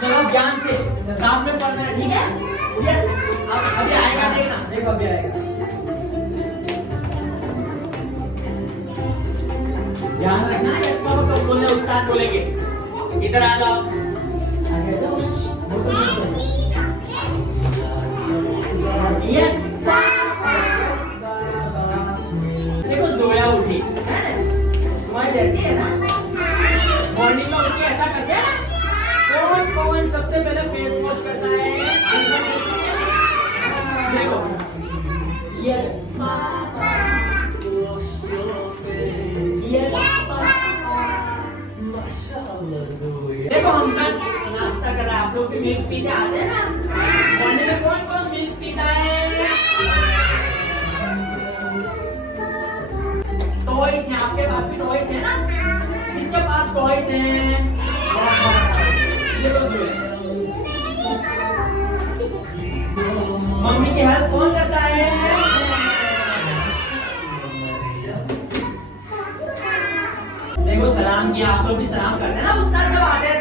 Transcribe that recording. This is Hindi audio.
चलो ध्यान से साथ में पढ़ना है, ठीक है? यस, अब अभी आएगा, देखना, देखो अभी आएगा। ध्यान रखना, यस बाबा कब बोलना उस्ताद बोलेंगे। इधर आ जाओ, आगे जाओ, यस देखो जोया उठी है ना, तुम्हारी जैसी है ना, मॉर्निंग में उठ के ऐसा करते हैं ना। कौन कौन सबसे पहले फेस वॉश करता है? देखो, यस पापा, यस पापा, माशाल्लाह जोया। देखो हम सब नाश्ता कर रहे हैं, आप लोग भी मिल्क पीते आते हैं ना? मॉर्निंग में कौन कौन मिल्क पीता है? टॉयज हैं, आपके पास भी टॉयज है ना? किसके पास टॉयज हैं? ये तो जो है। मम्मी की हेल्प कौन करता है? देखो सलाम किया, आप लोग भी सलाम करते हैं ना उस्ताद जब आते हैं